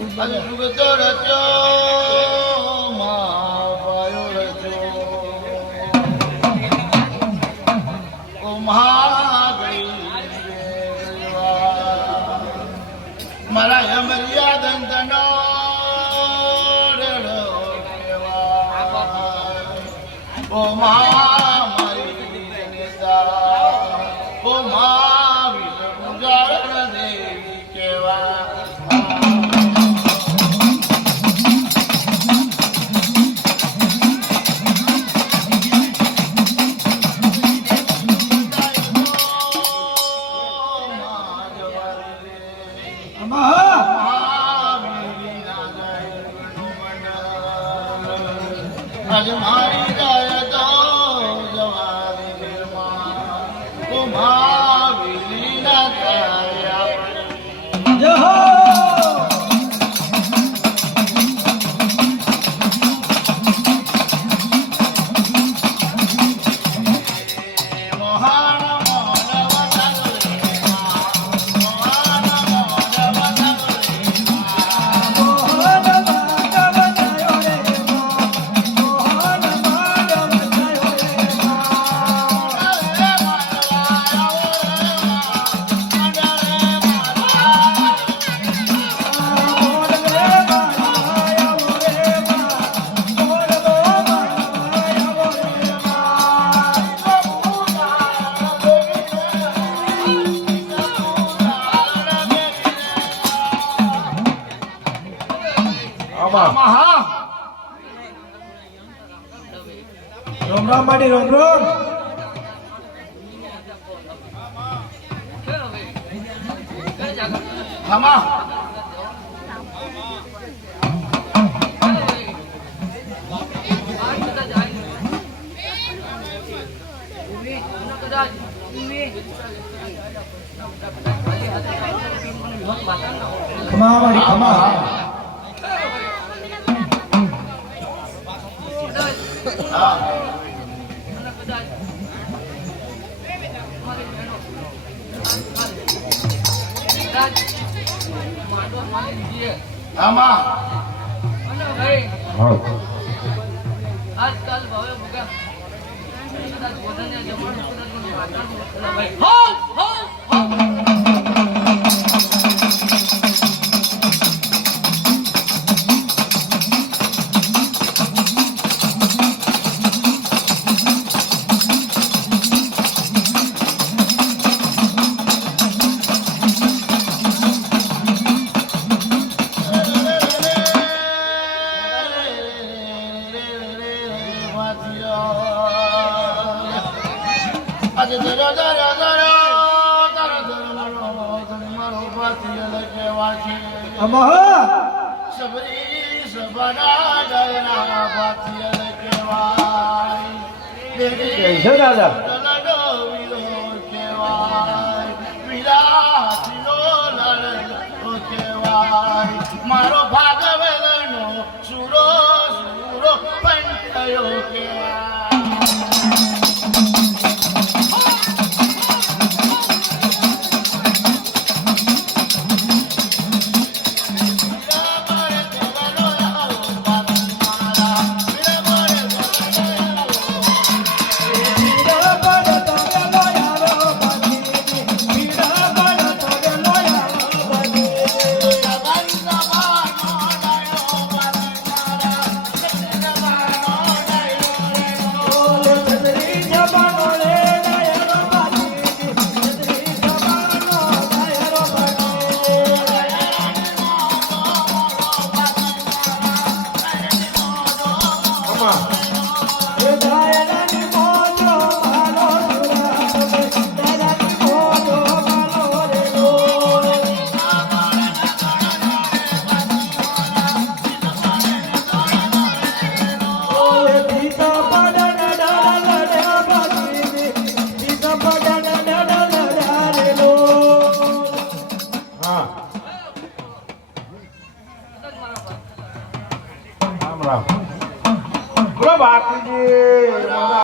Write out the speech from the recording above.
અજ જુગતો રચો મા પાયો રચો ઓ મહાગળી મારા યમરિયા દંતનો રેડો ઓ મા મારી જનેતા ઓ મા વિષ્ણુ જાણ દેવી કેવા આજે મારી જાય તો જવાની નિર્મા ઓ મહાવીરી ના થાય જય હો રોમ રોમ માડી રોમ રોમ હામા ખમા માડી ખમા આમાં આજકાલ ભાવે મુગા કદાચ વધારે જમાનો આજે જરા જરા જરા તારા ધર્મનો મારો ભારતીય લખેવા છે અમહ સબરી સબના ડરના ભારતીય લખેવાય દેવી જય દાદા લડો વિલો કેવાય વિરાતીનો લડો કેવાય મારો ભાગવેલનો સુરો સુરો પંચયો કેવાય રામ રામ બોલો બાપુજી